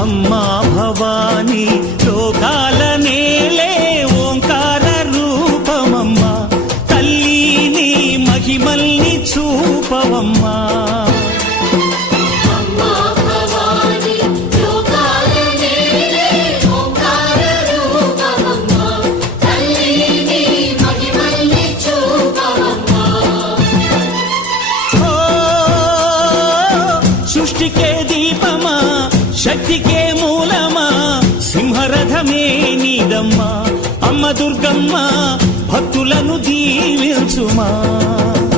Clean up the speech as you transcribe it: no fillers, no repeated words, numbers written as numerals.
అమ్మా భవానీ లోకాల నేలే ఓంకార రూపమమ్మా తల్లి నీ మహిమల్ని చూపవమ్మా సృష్టికే దీపమా శక్తికే మూలమా సింహరథమే నీదమ్మా అమ్మ దుర్గమ్మ భక్తులను దీవించుమా